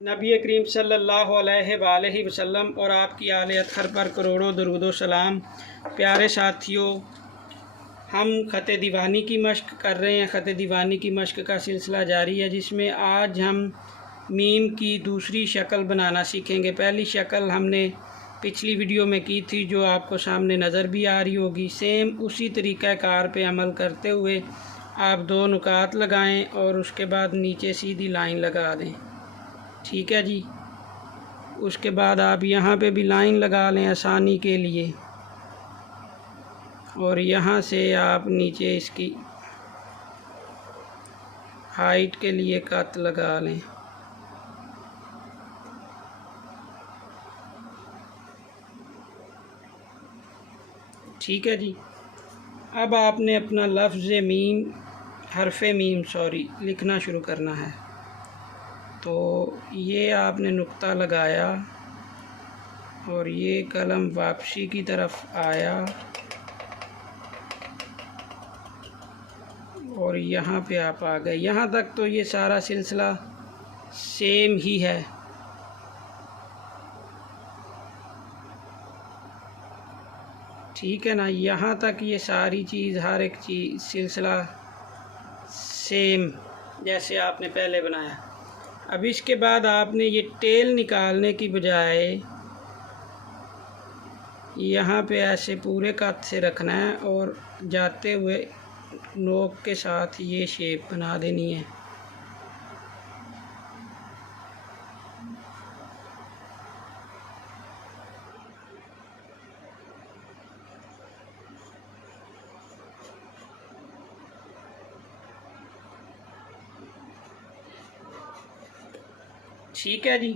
नबी करीम सल्लल्लाहु अलैहि वसल्लम और आपकी आले अतहर पर करोड़ों दरूद सलाम। प्यारे साथियों, हम ख़त दीवानी की मश्क कर रहे हैं। ख़त दीवानी की मश्क का सिलसिला जारी है, जिसमें आज हम मीम की दूसरी शक्ल बनाना सीखेंगे। पहली शक्ल हमने पिछली वीडियो में की थी, जो आपको सामने नज़र भी आ रही होगी। सेम उसी तरीक़ाकार पे अमल करते हुए आप दो नुकात लगाएं और उसके बाद नीचे सीधी लाइन लगा दें। ठीक है जी। उसके बाद आप यहाँ पे भी लाइन लगा लें आसानी के लिए, और यहाँ से आप नीचे इसकी हाइट के लिए कट लगा लें। ठीक है जी। अब आपने अपना लफ्ज़ मीम, हरफ़े मीम लिखना शुरू करना है। तो ये आपने नुक्ता लगाया और ये कलम वापसी की तरफ आया और यहाँ पे आप आ गए। यहाँ तक तो ये सारा सिलसिला सेम ही है। ठीक है ना। यहाँ तक ये सारी चीज़, हर एक चीज़, सिलसिला सेम जैसे आपने पहले बनाया। अब इसके बाद आपने ये टेल निकालने की बजाय यहाँ पे ऐसे पूरे कट से रखना है और जाते हुए नोक के साथ ये शेप बना देनी है। ठीक है जी।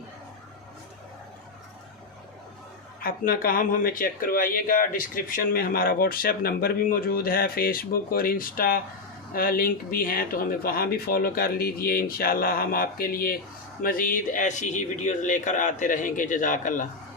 अपना काम हमें चेक करवाइएगा। डिस्क्रिप्शन में हमारा व्हाट्सएप नंबर भी मौजूद है, फेसबुक और इंस्टा लिंक भी हैं, तो हमें वहाँ भी फॉलो कर लीजिए। इंशाल्लाह हम आपके लिए मज़ीद ऐसी ही वीडियोज़ लेकर आते रहेंगे। जज़ाकल्लाह।